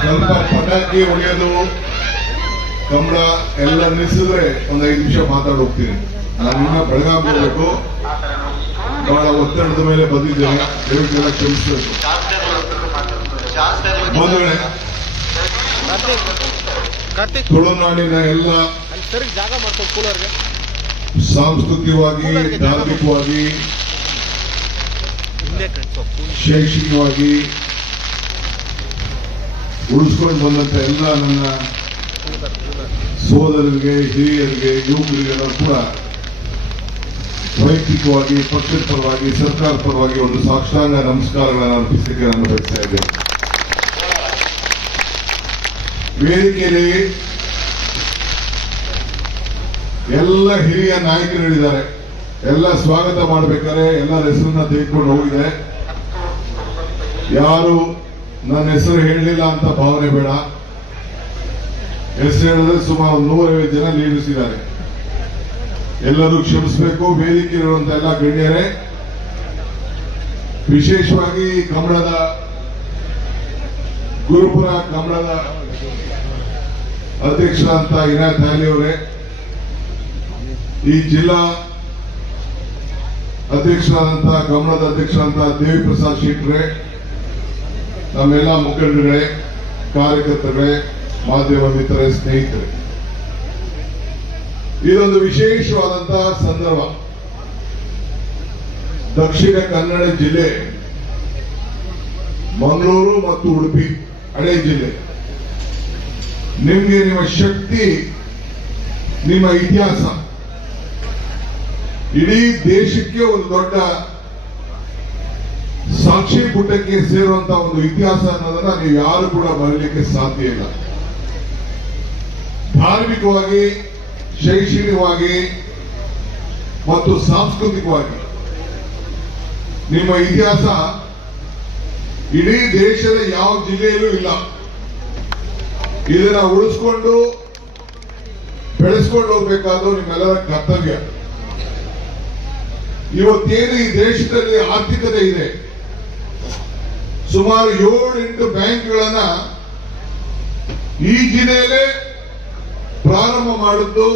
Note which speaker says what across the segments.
Speaker 1: ಸ್ವಲ್ಪ ಪಟಾಕಿ ಹೊಡೆಯೋದು ಕಂಬಳ ಎಲ್ಲ ನಿಲ್ಲಿಸಿದ್ರೆ ಒಂದು ಐದು ನಿಮಿಷ ಮಾತಾಡೋಗ್ತೀನಿ ನಾನು ಬೆಳಗಾವಿ ಹೋಗ್ಬೇಕು ಬಹಳ ಒತ್ತಡದ ಮೇಲೆ ಬಂದಿದ್ದೇನೆ ದಯವಿಟ್ಟು ಕ್ಷಮಿಸಬೇಕು ಬಂಧುಗಳೇ ತುಳುನಾಡಿನ ಎಲ್ಲ ಸಾಂಸ್ಕೃತಿಕವಾಗಿ ಧಾರ್ಮಿಕವಾಗಿ ಶೈಕ್ಷಣಿಕವಾಗಿ ಉಳಿಸ್ಕೊಂಡು ಬಂದಂತ ಎಲ್ಲ ನನ್ನ ಸೋದರರಿಗೆ ಹಿರಿಯರಿಗೆ ಯುವಕರಿಗೆಲ್ಲ ಕೂಡ ವೈಯಕ್ತಿಕವಾಗಿ ಪಕ್ಷದ ಪರವಾಗಿ ಸರ್ಕಾರ ಪರವಾಗಿ ಒಂದು ಸಾಕ್ಷಾಂಗ ನಮಸ್ಕಾರಗಳನ್ನು ಅರ್ಪಿಸಲಿಕ್ಕೆ ನಾನು ಬಯಸ್ತಾ ಇದ್ದೇನೆ ವೇದಿಕೆಯಲ್ಲಿ ಎಲ್ಲ ಹಿರಿಯ ನಾಯಕರುಗಳಿದ್ದಾರೆ ಎಲ್ಲ ಸ್ವಾಗತ ಮಾಡಬೇಕಾದ್ರೆ ಎಲ್ಲರ ಹೆಸರನ್ನ ತೆಗೆದುಕೊಂಡು ಹೋಗಿದೆ ಯಾರು ನನ್ನ ಹೆಸರು ಹೇಳಲಿಲ್ಲ ಅಂತ ಭಾವನೆ ಬೇಡ ಹೆಸರು ಹೇಳಿದ್ರೆ ಸುಮಾರು ನೂರೈವತ್ತು ಜನ ಲೀಡರ್ಸಿದ್ದಾರೆ ಎಲ್ಲರೂ ಕ್ಷಮಿಸಬೇಕು ವೇದಿಕೆ ಇರುವಂತ ಎಲ್ಲ ಗಣ್ಯರೇ ವಿಶೇಷವಾಗಿ ಕಮಳದ ಗುರುಪುರ ಕಮಳದ ಅಧ್ಯಕ್ಷ ಅಂತ ಇರಾ ಅವರೇ ಈ ಜಿಲ್ಲಾ ಅಧ್ಯಕ್ಷರಾದಂತಹ ಅಧ್ಯಕ್ಷ ಅಂತ ದೇವಿ ಪ್ರಸಾದ್ ಶೆಟ್ರೆ ನಮ್ಮೆಲ್ಲ ಮುಖಂಡರೇ ಕಾರ್ಯಕರ್ತರೇ ಮಾಧ್ಯಮ ಮಿತ್ರರೇ ಸ್ನೇಹಿತರೆ ಇದೊಂದು ವಿಶೇಷವಾದಂತಹ ಸಂದರ್ಭ ದಕ್ಷಿಣ ಕನ್ನಡ ಜಿಲ್ಲೆ ಮಂಗಳೂರು ಮತ್ತು ಉಡುಪಿ ಹಳೆ ಜಿಲ್ಲೆ ನಿಮಗೆ ನಿಮ್ಮ ಶಕ್ತಿ ನಿಮ್ಮ ಇತಿಹಾಸ ಇಡೀ ದೇಶಕ್ಕೆ ಒಂದು ದೊಡ್ಡ ಸಾಕ್ಷಿ ಪುಟಕ್ಕೆ ಸೇರುವಂತ ಒಂದು ಇತಿಹಾಸ ಅನ್ನೋದನ್ನ ನೀವು ಯಾರು ಕೂಡ ಬರಲಿಕ್ಕೆ ಸಾಧ್ಯ ಇಲ್ಲ ಧಾರ್ಮಿಕವಾಗಿ ಶೈಕ್ಷಣಿಕವಾಗಿ ಮತ್ತು ಸಾಂಸ್ಕೃತಿಕವಾಗಿ ನಿಮ್ಮ ಇತಿಹಾಸ ಇಡೀ ದೇಶದ ಯಾವ ಜಿಲ್ಲೆಯಲ್ಲೂ ಇಲ್ಲ ಇದನ್ನ ಉಳಿಸ್ಕೊಂಡು ಬೆಳೆಸ್ಕೊಂಡು ಹೋಗ್ಬೇಕಾದ್ರು ನಿಮ್ಮೆಲ್ಲರ ಕರ್ತವ್ಯ ಇವತ್ತೇನು ಈ ದೇಶದಲ್ಲಿ ಆರ್ಥಿಕತೆ ಇದೆ ಸುಮಾರು ಏಳು ಎಂಟು ಬ್ಯಾಂಕ್ಗಳನ್ನ ಈ ಜಿಲ್ಲೆಯಲ್ಲೇ ಪ್ರಾರಂಭ ಮಾಡಿದ್ದು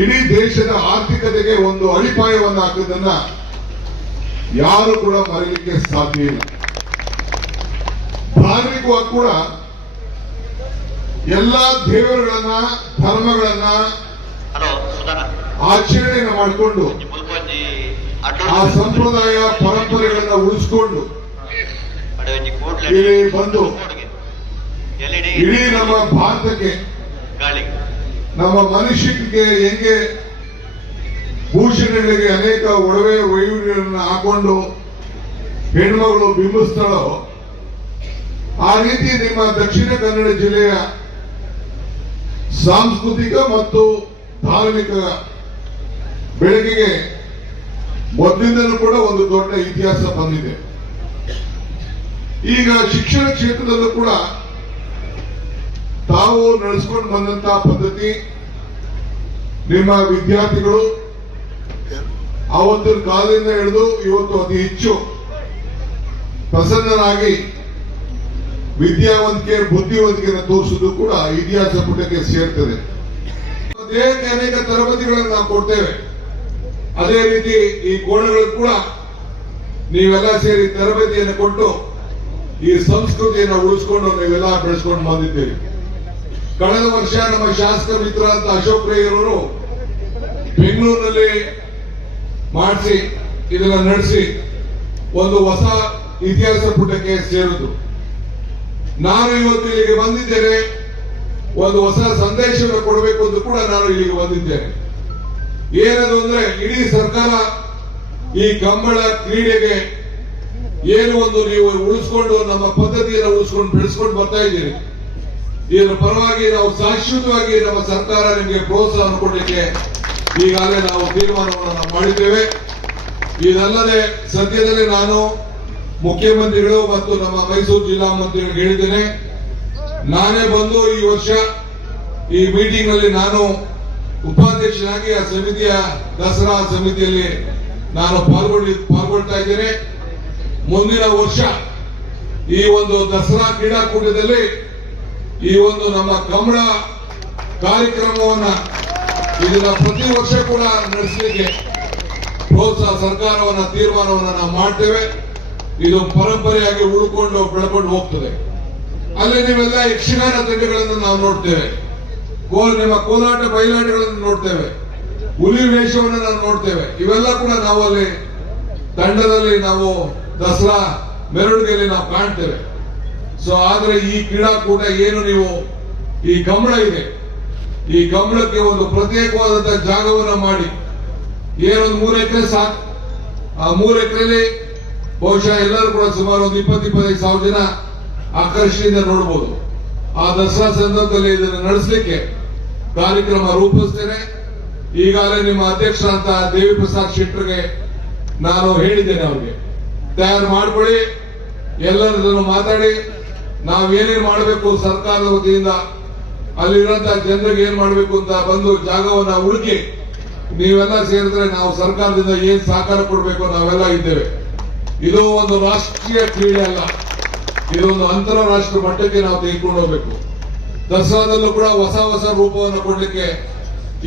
Speaker 1: ಇಡೀ ದೇಶದ ಆರ್ಥಿಕತೆಗೆ ಒಂದು ಅಡಿಪಾಯವನ್ನು ಹಾಕಿದ್ದನ್ನ ಯಾರು ಕೂಡ ಮರೀಲಿಕ್ಕೆ ಸಾಧ್ಯ ಇಲ್ಲ ಧಾರ್ಮಿಕವಾಗಿ ಕೂಡ ಎಲ್ಲ ದೇವರುಗಳನ್ನ ಧರ್ಮಗಳನ್ನ ಆಚರಣೆಯನ್ನು ಮಾಡಿಕೊಂಡು ಆ ಸಂಪ್ರದಾಯ ಪರಂಪರೆಗಳನ್ನ ಉಳಿಸಿಕೊಂಡು ಇಲ್ಲಿ ಬಂದು ಇಡೀ ನಮ್ಮ ಭಾರತಕ್ಕೆ ನಮ್ಮ ಮನುಷ್ಯನಿಗೆ ಹೆಂಗೆ ಭೂಷಣಗಳಿಗೆ ಅನೇಕ ಒಡವೆ ವೈವಿಧ್ಯಗಳನ್ನು ಹಾಕೊಂಡು ಹೆಣ್ಮಗಳು ಬಿಂಬಿಸ್ತಾಳೋ ಆ ರೀತಿ ನಿಮ್ಮ ದಕ್ಷಿಣ ಕನ್ನಡ ಜಿಲ್ಲೆಯ ಸಾಂಸ್ಕೃತಿಕ ಮತ್ತು ಧಾರ್ಮಿಕ ಬೆಳಕಿಗೆ ಮೊದಲಿಂದಲೂ ಕೂಡ ಒಂದು ದೊಡ್ಡ ಇತಿಹಾಸ ಬಂದಿದೆ ಈಗ ಶಿಕ್ಷಣ ಕ್ಷೇತ್ರದಲ್ಲೂ ಕೂಡ ತಾವು ನಡೆಸ್ಕೊಂಡು ಬಂದಂತಹ ಪದ್ಧತಿ ನಿಮ್ಮ ವಿದ್ಯಾರ್ಥಿಗಳು ಅವತ್ತಿನ ಕಾಲದಿಂದ ಹಿಡಿದು ಇವತ್ತು ಅತಿ ಹೆಚ್ಚು ಪ್ರಸನ್ನರಾಗಿ ವಿದ್ಯಾವಂತಿಕೆ ಬುದ್ಧಿವಂತಿಕೆಯನ್ನು ತೋರಿಸುವುದು ಕೂಡ ಇತಿಹಾಸ ಪುಟಕ್ಕೆ ಸೇರ್ತದೆ ಅನೇಕ ಅನೇಕ ತರಬೇತಿಗಳನ್ನು ನಾವು ಕೊಡ್ತೇವೆ ಅದೇ ರೀತಿ ಈ ಕೋಣಗಳು ಕೂಡ ನೀವೆಲ್ಲ ಸೇರಿ ತರಬೇತಿಯನ್ನು ಕೊಟ್ಟು ಈ ಸಂಸ್ಕೃತಿಯನ್ನ ಉಳಿಸ್ಕೊಂಡು ನೀವೆಲ್ಲ ಬೆಳೆಸ್ಕೊಂಡು ಬಂದಿದ್ದೀರಿ ಕಳೆದ ವರ್ಷ ನಮ್ಮ ಶಾಸಕ ಮಿತ್ರ ಅಂತ ಅಶೋಕ್ ರೈ ಬೆಂಗಳೂರಿನಲ್ಲಿ ಮಾಡಿಸಿ ಇದನ್ನ ನಡೆಸಿ ಒಂದು ಹೊಸ ಇತಿಹಾಸ ಪುಟಕ್ಕೆ ಸೇರಿದ್ರು ನಾನು ಇವತ್ತು ಇಲ್ಲಿಗೆ ಬಂದಿದ್ದೇನೆ ಒಂದು ಹೊಸ ಸಂದೇಶವನ್ನು ಕೊಡಬೇಕು ಅಂತ ಕೂಡ ನಾನು ಇಲ್ಲಿಗೆ ಬಂದಿದ್ದೇನೆ ಏನದು ಅಂದ್ರೆ ಇಡೀ ಸರ್ಕಾರ ಈ ಕಂಬಳ ಕ್ರೀಡೆಗೆ ಏನು ಒಂದು ನೀವು ಉಳಿಸ್ಕೊಂಡು ನಮ್ಮ ಪದ್ಧತಿಯನ್ನು ಉಳಿಸ್ಕೊಂಡು ಬೆಳೆಸ್ಕೊಂಡು ಬರ್ತಾ ಇದ್ದೀರಿ ಇದರ ಪರವಾಗಿ ನಾವು ಶಾಶ್ವತವಾಗಿ ನಮ್ಮ ಸರ್ಕಾರ ನಿಮಗೆ ಪ್ರೋತ್ಸಾಹ ಕೊಡಲಿಕ್ಕೆ ಈಗಾಗಲೇ ನಾವು ತೀರ್ಮಾನವನ್ನು ಮಾಡಿದ್ದೇವೆ ಇದಲ್ಲದೆ ಸದ್ಯದಲ್ಲಿ ನಾನು ಮುಖ್ಯಮಂತ್ರಿಗಳು ಮತ್ತು ನಮ್ಮ ಮೈಸೂರು ಜಿಲ್ಲಾ ಮಂತ್ರಿಗಳಿಗೆ ಹೇಳಿದ್ದೇನೆ ನಾನೇ ಬಂದು ಈ ವರ್ಷ ಈ ಮೀಟಿಂಗ್ ನಲ್ಲಿ ನಾನು ಉಪಾಧ್ಯಕ್ಷನಾಗಿ ಆ ಸಮಿತಿಯ ದಸರಾ ಸಮಿತಿಯಲ್ಲಿ ನಾನು ಪಾಲ್ಗೊಂಡಿ ಪಾಲ್ಗೊಳ್ತಾ ಇದ್ದೇನೆ ಮುಂದಿನ ವರ್ಷ ಈ ಒಂದು ದಸರಾ ಕ್ರೀಡಾಕೂಟದಲ್ಲಿ ಈ ಒಂದು ನಮ್ಮ ಕಮಳ ಕಾರ್ಯಕ್ರಮವನ್ನ ಇದನ್ನ ಪ್ರತಿ ವರ್ಷ ಕೂಡ ನಡೆಸಲಿಕ್ಕೆ ಪ್ರೋತ್ಸಾಹ ಸರ್ಕಾರವನ್ನ ತೀರ್ಮಾನವನ್ನ ನಾವು ಮಾಡ್ತೇವೆ ಇದು ಪರಂಪರೆಯಾಗಿ ಉಳ್ಕೊಂಡು ಬೆಳಕೊಂಡು ಹೋಗ್ತದೆ ಅಲ್ಲಿ ನೀವೆಲ್ಲ ಯಕ್ಷಗಾನ ತಂಡಗಳನ್ನು ನಾವು ನೋಡ್ತೇವೆ ನಿಮ್ಮ ಕೋಲಾಟ ಬಯಲಾಟಗಳನ್ನು ನೋಡ್ತೇವೆ ಹುಲಿ ವೇಷವನ್ನು ನಾವು ನೋಡ್ತೇವೆ ಇವೆಲ್ಲ ಕೂಡ ನಾವು ಅಲ್ಲಿ ತಂಡದಲ್ಲಿ ನಾವು ದಸರಾ ಮೆರವಣಿಗೆಯಲ್ಲಿ ನಾವು ಕಾಣ್ತೇವೆ ಸೊ ಆದ್ರೆ ಈ ಕ್ರೀಡಾಕೂಟ ಏನು ನೀವು ಈ ಗಮನ ಇದೆ ಈ ಗಮನಕ್ಕೆ ಒಂದು ಪ್ರತ್ಯೇಕವಾದಂತಹ ಜಾಗವನ್ನ ಮಾಡಿ ಏನೊಂದು ಮೂರು ಎಕರೆ ಸಾಕು ಆ ಮೂರು ಎಕರೆಯಲ್ಲಿ ಬಹುಶಃ ಎಲ್ಲರೂ ಕೂಡ ಸುಮಾರು ಒಂದು ಇಪ್ಪತ್ತು ಇಪ್ಪತ್ತೈದು ಸಾವಿರ ಜನ ಆಕರ್ಷಣೆಯಿಂದ ನೋಡಬಹುದು ಆ ದಸರಾ ಸಂದರ್ಭದಲ್ಲಿ ಇದನ್ನು ನಡೆಸಲಿಕ್ಕೆ ಕಾರ್ಯಕ್ರಮ ರೂಪಿಸ್ತೇನೆ ಈಗಾಗಲೇ ನಿಮ್ಮ ಅಧ್ಯಕ್ಷರಾದಂತಹ ದೇವಿ ಪ್ರಸಾದ್ ಶೆಟ್ಟರ್ಗೆ ನಾನು ಹೇಳಿದ್ದೇನೆ ಅವರಿಗೆ ತಯಾರು ಮಾಡಿಕೊಳ್ಳಿ ಎಲ್ಲರೂ ಮಾತಾಡಿ ನಾವೇನೇನು ಮಾಡಬೇಕು ಸರ್ಕಾರದ ವತಿಯಿಂದ ಅಲ್ಲಿರುವಂತಹ ಜನರಿಗೆ ಏನ್ ಮಾಡಬೇಕು ಅಂತ ಬಂದು ಜಾಗವನ್ನ ಹುಡುಕಿ ನೀವೆಲ್ಲ ಸೇರಿದ್ರೆ ನಾವು ಸರ್ಕಾರದಿಂದ ಏನ್ ಸಹಕಾರ ಕೊಡಬೇಕು ನಾವೆಲ್ಲ ಇದ್ದೇವೆ ಇದು ಒಂದು ರಾಷ್ಟ್ರೀಯ ಕ್ರೀಡೆ ಅಲ್ಲ ಇದೊಂದು ಅಂತಾರಾಷ್ಟ್ರೀಯ ಮಟ್ಟಕ್ಕೆ ನಾವು ತೆಗೆದುಕೊಂಡು ಹೋಗಬೇಕು ದಸರಾದಲ್ಲೂ ಕೂಡ ಹೊಸ ಹೊಸ ರೂಪವನ್ನು ಕೊಡಲಿಕ್ಕೆ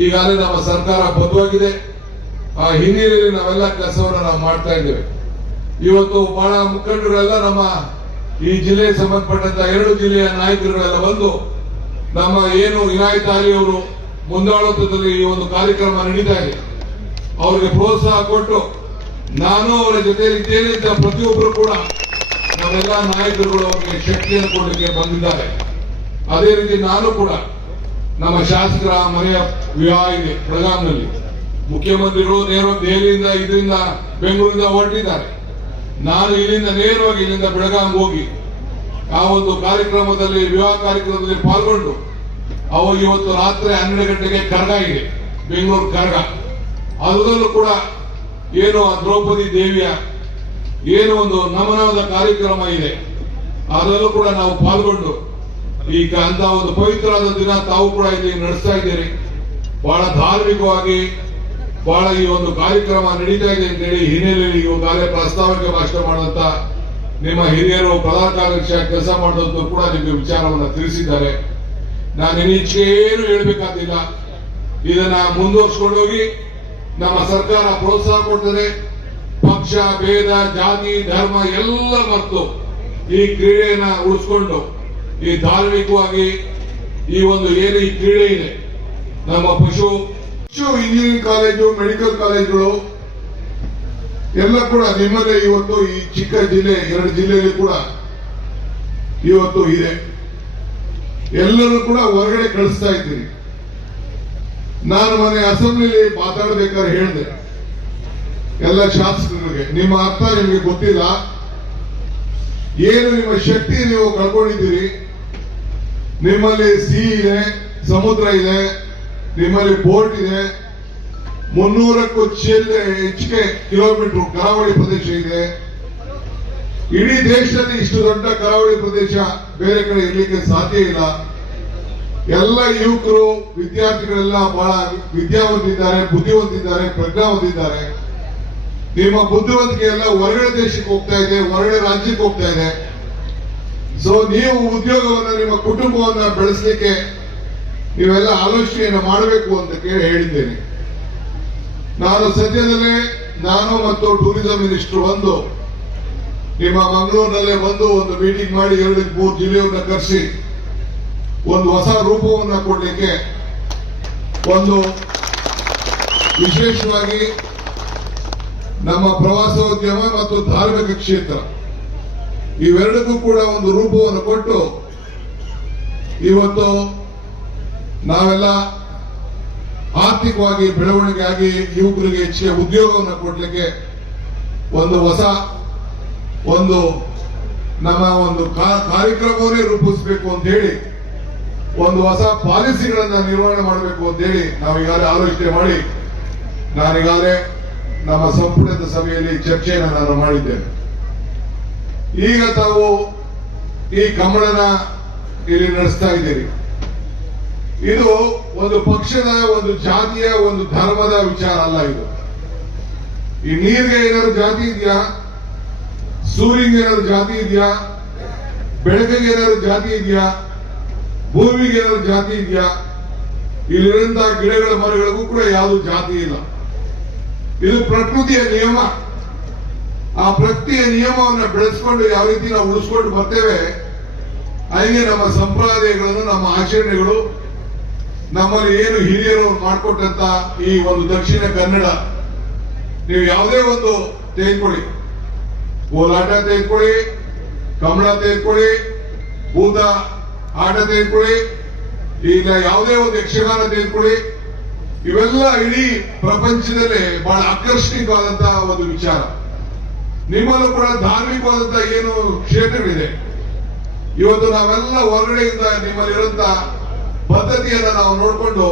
Speaker 1: ಈಗಾಗಲೇ ನಮ್ಮ ಸರ್ಕಾರ ಬದ್ಧವಾಗಿದೆ ಆ ಹಿನ್ನೆಲೆಯಲ್ಲಿ ನಾವೆಲ್ಲ ಕೆಲಸವನ್ನು ನಾವು ಮಾಡ್ತಾ ಇದ್ದೇವೆ ಇವತ್ತು ಬಹಳ ಮುಖಂಡರೆಲ್ಲ ನಮ್ಮ ಈ ಜಿಲ್ಲೆಗೆ ಸಂಬಂಧಪಟ್ಟಂತ ಎರಡು ಜಿಲ್ಲೆಯ ನಾಯಕರುಗಳೆಲ್ಲ ಬಂದು ನಮ್ಮ ಏನು ವಿನಾಯಕ ಅಲಿ ಅವರು ಮುಂದಾಳತ್ವದಲ್ಲಿ ಈ ಒಂದು ಕಾರ್ಯಕ್ರಮ ನಡೀತಾ ಇದೆ ಅವರಿಗೆ ಪ್ರೋತ್ಸಾಹ ಕೊಟ್ಟು ನಾನು ಅವರ ಜೊತೆಯಲ್ಲಿ ಸೇರಿದ್ದ ಪ್ರತಿಯೊಬ್ಬರು ಕೂಡ ನಮ್ಮೆಲ್ಲ ನಾಯಕರುಗಳು ಅವರಿಗೆ ಶಕ್ತಿಯನ್ನು ಕೊಡಲಿಕ್ಕೆ ಬಂದಿದ್ದಾರೆ ಅದೇ ರೀತಿ ನಾನು ಕೂಡ ನಮ್ಮ ಶಾಸಕರ ಮನೆಯ ವಿವಾಹ ಇದೆ ಪ್ರಧಾನದಲ್ಲಿ ಮುಖ್ಯಮಂತ್ರಿಗಳು ನೇರ ದೆಹಲಿಯಿಂದ ಇದರಿಂದ ಬೆಂಗಳೂರಿಂದ ಹೊರಟಿದ್ದಾರೆ ನಾನು ಇಲ್ಲಿಂದ ನೇರವಾಗಿ ಇಲ್ಲಿಂದ ಬೆಳಗಾವಿ ಹೋಗಿ ಆ ಒಂದು ಕಾರ್ಯಕ್ರಮದಲ್ಲಿ ವಿವಾಹ ಕಾರ್ಯಕ್ರಮದಲ್ಲಿ ಪಾಲ್ಗೊಂಡು ಅವು ಇವತ್ತು ರಾತ್ರಿ ಹನ್ನೆರಡು ಗಂಟೆಗೆ ಕರ್ಗ ಇದೆ ಬೆಂಗಳೂರು ಕರ್ಗ ಅದರಲ್ಲೂ ಕೂಡ ಏನು ಆ ದ್ರೌಪದಿ ದೇವಿಯ ಏನು ಒಂದು ನಮನದ ಕಾರ್ಯಕ್ರಮ ಇದೆ ಅದರಲ್ಲೂ ಕೂಡ ನಾವು ಪಾಲ್ಗೊಂಡು ಈಗ ಅಂತ ಒಂದು ಪವಿತ್ರವಾದ ದಿನ ತಾವು ಕೂಡ ಇಲ್ಲಿ ನಡೆಸ್ತಾ ಇದ್ದೀರಿ ಬಹಳ ಧಾರ್ಮಿಕವಾಗಿ ಬಹಳ ಈ ಒಂದು ಕಾರ್ಯಕ್ರಮ ನಡೀತಾ ಇದೆ ಅಂತೇಳಿ ಹಿನ್ನೆಲೆಯಲ್ಲಿ ಈಗಾಗಲೇ ಪ್ರಾಸ್ತಾವಿಕ ಭಾಷಣ ಮಾಡುವಂತ ನಿಮ್ಮ ಹಿರಿಯರು ಪ್ರಧಾನ ಕಾರ್ಯದರ್ಶಿ ಕೆಲಸ ಮಾಡುವಂತೂ ಕೂಡ ನಿಮಗೆ ವಿಚಾರವನ್ನ ತಿಳಿಸಿದ್ದಾರೆ ನಾನು ಏನು ಹೇಳಬೇಕಾಗಿಲ್ಲ ಇದನ್ನ ಮುಂದುವರ್ಸ್ಕೊಂಡೋಗಿ ನಮ್ಮ ಸರ್ಕಾರ ಪ್ರೋತ್ಸಾಹ ಕೊಡ್ತದೆ ಪಕ್ಷ ಭೇದ ಜಾತಿ ಧರ್ಮ ಎಲ್ಲ ಮರೆತು ಈ ಕ್ರೀಡೆಯನ್ನ ಉಳಿಸ್ಕೊಂಡು ಈ ಧಾರ್ಮಿಕವಾಗಿ ಈ ಒಂದು ಏನು ಈ ಕ್ರೀಡೆ ಇದೆ ನಮ್ಮ ಪಶು ಹೆಚ್ಚು ಇಂಜಿನಿಯರಿಂಗ್ ಕಾಲೇಜು ಮೆಡಿಕಲ್ ಕಾಲೇಜುಗಳು ಎಲ್ಲ ಕೂಡ ನಿಮ್ಮದೇ ಇವತ್ತು ಈ ಚಿಕ್ಕ ಜಿಲ್ಲೆ ಎರಡು ಜಿಲ್ಲೆಯಲ್ಲಿ ಕೂಡ ಇವತ್ತು ಇದೆ ಎಲ್ಲರೂ ಕೂಡ ಹೊರಗಡೆ ಕಳಿಸ್ತಾ ಇದ್ದೀನಿ ನಾನು ಮನೆ ಅಸೆಂಬ್ಲಿಲಿ ಮಾತಾಡಬೇಕಾದ್ರೆ ಹೇಳಿದೆ ಎಲ್ಲ ಶಾಸಕರಿಗೆ ನಿಮ್ಮ ಅರ್ಥ ನಿಮಗೆ ಗೊತ್ತಿಲ್ಲ ಏನು ನಿಮ್ಮ ಶಕ್ತಿ ನೀವು ಕಳ್ಕೊಂಡಿದ್ದೀರಿ ನಿಮ್ಮಲ್ಲಿ ಸಿಹಿ ಇದೆ ಸಮುದ್ರ ಇದೆ ನಿಮ್ಮಲ್ಲಿ ಬೋಟ್ ಇದೆ ಮುನ್ನೂರಕ್ಕೂ ಹೆಚ್ಚಿಗೆ ಕಿಲೋಮೀಟರ್ ಕರಾವಳಿ ಪ್ರದೇಶ ಇದೆ ಇಡೀ ದೇಶದಲ್ಲಿ ಇಷ್ಟು ದೊಡ್ಡ ಕರಾವಳಿ ಪ್ರದೇಶ ಬೇರೆ ಕಡೆ ಇರಲಿಕ್ಕೆ ಸಾಧ್ಯ ಇಲ್ಲ ಎಲ್ಲ ಯುವಕರು ವಿದ್ಯಾರ್ಥಿಗಳೆಲ್ಲ ಬಹಳ ವಿದ್ಯಾವಂತಿದ್ದಾರೆ ಬುದ್ಧಿವಂತಿದ್ದಾರೆ ಹೊಂದಿದ್ದಾರೆ ನಿಮ್ಮ ಬುದ್ಧಿವಂತಿಕೆ ಎಲ್ಲ ಹೊರಗಡೆ ದೇಶಕ್ಕೆ ಹೋಗ್ತಾ ಇದೆ ಹೊರಗಡೆ ರಾಜ್ಯಕ್ಕೆ ಹೋಗ್ತಾ ಇದೆ ಸೊ ನೀವು ಉದ್ಯೋಗವನ್ನ ನಿಮ್ಮ ಕುಟುಂಬವನ್ನ ಬೆಳೆಸಲಿಕ್ಕೆ ಇವೆಲ್ಲ ಆಲೋಚನೆಯನ್ನು ಮಾಡಬೇಕು ಅಂತ ಕೇಳಿ ಹೇಳಿದ್ದೇನೆ ನಾನು ಸದ್ಯದಲ್ಲೇ ನಾನು ಮತ್ತು ಟೂರಿಸಂ ಮಿನಿಸ್ಟರ್ ಬಂದು ನಿಮ್ಮ ಮಂಗಳೂರಿನಲ್ಲೇ ಬಂದು ಒಂದು ಮೀಟಿಂಗ್ ಮಾಡಿ ಎರಡು ಮೂರು ಜಿಲ್ಲೆಯನ್ನು ಕರೆಸಿ ಒಂದು ಹೊಸ ರೂಪವನ್ನು ಕೊಡಲಿಕ್ಕೆ ಒಂದು ವಿಶೇಷವಾಗಿ ನಮ್ಮ ಪ್ರವಾಸೋದ್ಯಮ ಮತ್ತು ಧಾರ್ಮಿಕ ಕ್ಷೇತ್ರ ಇವೆರಡಕ್ಕೂ ಕೂಡ ಒಂದು ರೂಪವನ್ನು ಕೊಟ್ಟು ಇವತ್ತು ನಾವೆಲ್ಲ ಆರ್ಥಿಕವಾಗಿ ಬೆಳವಣಿಗೆ ಆಗಿ ಯುವಕರಿಗೆ ಹೆಚ್ಚಿನ ಉದ್ಯೋಗವನ್ನು ಕೊಡಲಿಕ್ಕೆ ಒಂದು ಹೊಸ ಒಂದು ನಮ್ಮ ಒಂದು ಕಾರ್ಯಕ್ರಮವನ್ನೇ ರೂಪಿಸಬೇಕು ಅಂತ ಹೇಳಿ ಒಂದು ಹೊಸ ಪಾಲಿಸಿಗಳನ್ನ ನಿರ್ವಹಣೆ ಮಾಡಬೇಕು ಅಂತ ಹೇಳಿ ನಾವು ಈಗಾಗಲೇ ಆಲೋಚನೆ ಮಾಡಿ ನಾನೀಗಾಗಲೇ ನಮ್ಮ ಸಂಪುಟದ ಸಭೆಯಲ್ಲಿ ಚರ್ಚೆಯನ್ನು ನಾನು ಮಾಡಿದ್ದೇನೆ ಈಗ ತಾವು ಈ ಗಮನನ ಇಲ್ಲಿ ನಡೆಸ್ತಾ ಇದ್ದೀರಿ ಇದು ಒಂದು ಪಕ್ಷದ ಒಂದು ಜಾತಿಯ ಒಂದು ಧರ್ಮದ ವಿಚಾರ ಅಲ್ಲ ಇದು ಈ ನೀರಿಗೆ ಏನಾದ್ರು ಜಾತಿ ಇದೆಯಾ ಸೂರ್ಯಗೆ ಏನಾದ್ರು ಜಾತಿ ಇದೆಯಾ ಬೆಳಕಿಗೆ ಏನಾದ್ರು ಜಾತಿ ಇದೆಯಾ ಭೂಮಿಗೆ ಏನಾದ್ರು ಜಾತಿ ಇದೆಯಾ ಇಲ್ಲಿರುವಂತಹ ಗಿಡಗಳ ಮರಗಳಿಗೂ ಕೂಡ ಯಾವುದು ಜಾತಿ ಇಲ್ಲ ಇದು ಪ್ರಕೃತಿಯ ನಿಯಮ ಆ ಪ್ರಕೃತಿಯ ನಿಯಮವನ್ನು ಬೆಳೆಸ್ಕೊಂಡು ಯಾವ ರೀತಿ ನಾವು ಉಳಿಸ್ಕೊಂಡು ಬರ್ತೇವೆ ಹಾಗೆ ನಮ್ಮ ಸಂಪ್ರದಾಯಗಳನ್ನು ನಮ್ಮ ಆಚರಣೆಗಳು ನಮ್ಮಲ್ಲಿ ಏನು ಹಿರಿಯರು ಮಾಡಿಕೊಟ್ಟಂತ ಈ ಒಂದು ದಕ್ಷಿಣ ಕನ್ನಡ ನೀವು ಯಾವುದೇ ಒಂದು ತೆಗೆದುಕೊಳ್ಳಿ ಕೋಲಾಟ ತೆಗೆದುಕೊಳ್ಳಿ ಕಮಲ ತೆಗೆದುಕೊಳ್ಳಿ ಭೂತ ಆಟ ತೆಗೆದುಕೊಳ್ಳಿ ಈಗ ಯಾವುದೇ ಒಂದು ಯಕ್ಷಗಾನ ತೆಗೆದುಕೊಳ್ಳಿ ಇವೆಲ್ಲ ಇಡೀ ಪ್ರಪಂಚದಲ್ಲೇ ಬಹಳ ಆಕರ್ಷಣೀಯವಾದಂತಹ ಒಂದು ವಿಚಾರ ನಿಮ್ಮಲ್ಲೂ ಕೂಡ ಧಾರ್ಮಿಕವಾದಂತಹ ಏನು ಕ್ಷೇತ್ರವಿದೆ ಇವತ್ತು ನಾವೆಲ್ಲ ಹೊರಗಡೆಯಿಂದ ನಿಮ್ಮಲ್ಲಿರುವಂತಹ ಪದ್ಧತಿಯನ್ನು ನಾವು ನೋಡಿಕೊಂಡು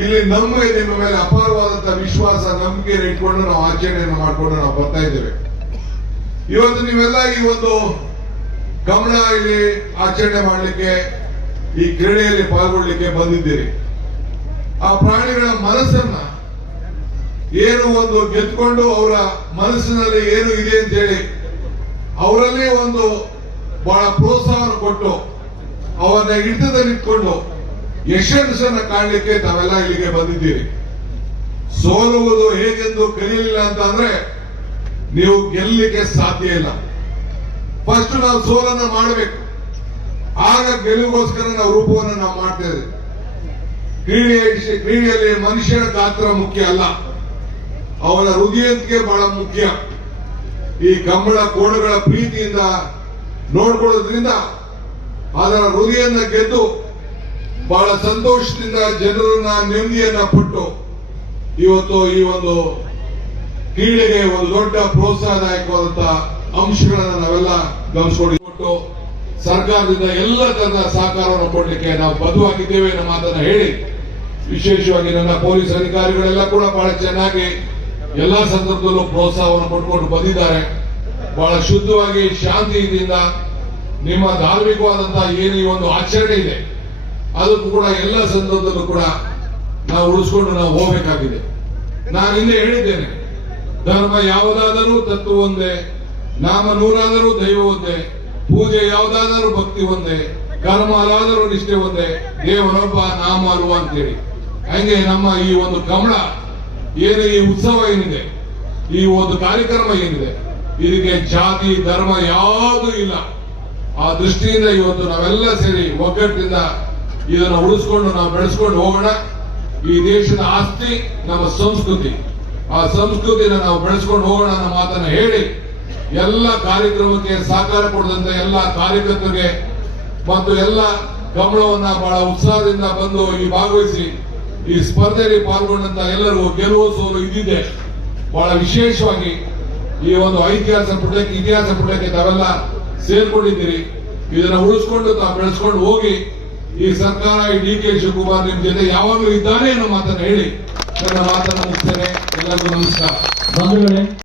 Speaker 1: ಇಲ್ಲಿ ನಮಗೆ ನಿಮ್ಮ ಮೇಲೆ ಅಪಾರವಾದಂತಹ ವಿಶ್ವಾಸ ನಂಬಿಕೆ ಇಟ್ಕೊಂಡು ನಾವು ಆಚರಣೆಯನ್ನು ಮಾಡಿಕೊಂಡು ನಾವು ಬರ್ತಾ ಇದ್ದೇವೆ ಇವತ್ತು ನೀವೆಲ್ಲ ಈ ಒಂದು ಗಮನ ಇಲ್ಲಿ ಆಚರಣೆ ಮಾಡಲಿಕ್ಕೆ ಈ ಕ್ರೀಡೆಯಲ್ಲಿ ಪಾಲ್ಗೊಳ್ಳಲಿಕ್ಕೆ ಬಂದಿದ್ದೀರಿ ಆ ಪ್ರಾಣಿಗಳ ಮನಸ್ಸನ್ನ ಏನು ಒಂದು ಗೆದ್ಕೊಂಡು ಅವರ ಮನಸ್ಸಿನಲ್ಲಿ ಏನು ಇದೆ ಅಂತ ಹೇಳಿ ಅವರಲ್ಲಿ ಒಂದು ಬಹಳ ಪ್ರೋತ್ಸಾಹವನ್ನು ಕೊಟ್ಟು ಅವರನ್ನ ಹಿಡಿತದಲ್ಲಿ ಇಟ್ಕೊಂಡು ಯಶಸ್ಸನ್ನು ಕಾಣಲಿಕ್ಕೆ ತಾವೆಲ್ಲ ಇಲ್ಲಿಗೆ ಬಂದಿದ್ದೀರಿ ಸೋಲುವುದು ಹೇಗೆಂದು ಕಲಿಯಲಿಲ್ಲ ಅಂದ್ರೆ ನೀವು ಗೆಲ್ಲಲಿಕ್ಕೆ ಸಾಧ್ಯ ಇಲ್ಲ ಫಸ್ಟ್ ನಾವು ಸೋಲನ್ನ ಮಾಡಬೇಕು ಆಗ ಗೆಲುವಿಗೋಸ್ಕರ ನಾವು ರೂಪವನ್ನು ನಾವು ಮಾಡ್ತೇವೆ ಕ್ರೀಡೆ ಕ್ರೀಡೆಯಲ್ಲಿ ಮನುಷ್ಯನ ಗಾತ್ರ ಮುಖ್ಯ ಅಲ್ಲ ಅವನ ಹೃದಯಂತಿಗೆ ಬಹಳ ಮುಖ್ಯ ಈ ಕಂಬಳ ಕೋಣಗಳ ಪ್ರೀತಿಯಿಂದ ನೋಡ್ಕೊಳ್ಳೋದ್ರಿಂದ ಅದರ ಹೃದಯನ್ನ ಗೆದ್ದು ಬಹಳ ಸಂತೋಷದಿಂದ ಜನರನ್ನ ನೆಮ್ಮದಿಯನ್ನ ಕೊಟ್ಟು ಇವತ್ತು ಈ ಒಂದು ಕ್ರೀಡೆಗೆ ಒಂದು ದೊಡ್ಡ ಪ್ರೋತ್ಸಾಹದಾಯಕವಾದಂತಹ ಅಂಶಗಳನ್ನ ನಾವೆಲ್ಲ ಗಮನಿಸಿಕೊಂಡು ಸರ್ಕಾರದಿಂದ ಎಲ್ಲ ತನ್ನ ಸಹಕಾರವನ್ನು ಕೊಡಲಿಕ್ಕೆ ನಾವು ಬದುವಾಗಿದ್ದೇವೆ ನಮ್ಮ ಮಾತನ್ನ ಹೇಳಿ ವಿಶೇಷವಾಗಿ ನನ್ನ ಪೊಲೀಸ್ ಅಧಿಕಾರಿಗಳೆಲ್ಲ ಕೂಡ ಬಹಳ ಚೆನ್ನಾಗಿ ಎಲ್ಲಾ ಸಂದರ್ಭದಲ್ಲೂ ಪ್ರೋತ್ಸಾಹವನ್ನು ಕೊಟ್ಕೊಂಡು ಬಂದಿದ್ದಾರೆ ಬಹಳ ಶುದ್ಧವಾಗಿ ಶಾಂತಿಯಿಂದ ನಿಮ್ಮ ಧಾರ್ಮಿಕವಾದಂತಹ ಏನು ಈ ಒಂದು ಆಚರಣೆ ಇದೆ ಅದಕ್ಕೂ ಕೂಡ ಎಲ್ಲ ಸಂದರ್ಭದಲ್ಲೂ ಕೂಡ ನಾವು ಉಳಿಸ್ಕೊಂಡು ನಾವು ಹೋಗಬೇಕಾಗಿದೆ ನಾನು ಇಲ್ಲಿ ಹೇಳಿದ್ದೇನೆ ಧರ್ಮ ಯಾವುದಾದರೂ ತತ್ವ ಒಂದೇ ನಾಮ ನೂರಾದರೂ ದೈವ ಒಂದೇ ಪೂಜೆ ಯಾವುದಾದರೂ ಭಕ್ತಿ ಒಂದೇ ಕರ್ಮ ನಿಷ್ಠೆ ಒಂದೇ ದೇವನೊಬ್ಬ ನಾಮ ಅಲ್ವಾ ಅಂತೇಳಿ ಹಂಗೆ ನಮ್ಮ ಈ ಒಂದು ಕಮಳ ಏನು ಈ ಉತ್ಸವ ಏನಿದೆ ಈ ಒಂದು ಕಾರ್ಯಕ್ರಮ ಏನಿದೆ ಇದಕ್ಕೆ ಜಾತಿ ಧರ್ಮ ಯಾವುದೂ ಇಲ್ಲ ಆ ದೃಷ್ಟಿಯಿಂದ ಇವತ್ತು ನಾವೆಲ್ಲ ಸೇರಿ ಒಗ್ಗಟ್ಟಿನಿಂದ ಇದನ್ನು ಉಳಿಸ್ಕೊಂಡು ನಾವು ಬೆಳೆಸ್ಕೊಂಡು ಹೋಗೋಣ ಈ ದೇಶದ ಆಸ್ತಿ ನಮ್ಮ ಸಂಸ್ಕೃತಿ ಆ ಸಂಸ್ಕೃತಿನ ನಾವು ಬೆಳೆಸ್ಕೊಂಡು ಹೋಗೋಣ ಅನ್ನೋ ಮಾತನ್ನ ಹೇಳಿ ಎಲ್ಲ ಕಾರ್ಯಕ್ರಮಕ್ಕೆ ಸಹಕಾರ ಕೊಡದಂತ ಎಲ್ಲ ಕಾರ್ಯಕರ್ತರಿಗೆ ಮತ್ತು ಎಲ್ಲ ಗಮನವನ್ನ ಬಹಳ ಉತ್ಸಾಹದಿಂದ ಬಂದು ಈ ಭಾಗವಹಿಸಿ ಈ ಸ್ಪರ್ಧೆಯಲ್ಲಿ ಪಾಲ್ಗೊಂಡಂತ ಎಲ್ಲರಿಗೂ ಗೆಲುವು ಸೋಲು ಇದ್ದಿದೆ ಬಹಳ ವಿಶೇಷವಾಗಿ ಈ ಒಂದು ಐತಿಹಾಸ ಪುಟಕ್ಕೆ ಇತಿಹಾಸ ಪುಟಕ್ಕೆ ತಾವೆಲ್ಲ ಸೇರ್ಕೊಂಡಿದ್ದೀರಿ ಇದನ್ನ ಉಳಿಸ್ಕೊಂಡು ತಾವು ಬೆಳೆಸ್ಕೊಂಡು ಹೋಗಿ ಈ ಸರ್ಕಾರ ಈ ಡಿ ಕೆ ಶಿವಕುಮಾರ್ ನಿಮ್ ಜೊತೆ ಯಾವಾಗಲೂ ಇದ್ದಾನೆ ಅನ್ನೋ ಮಾತನ್ನು ಹೇಳಿ ನನ್ನ ಮಾತನ್ನು ಮುಗಿಸ್ತೇನೆ ಎಲ್ಲರಿಗೂ ನಮಸ್ಕಾರ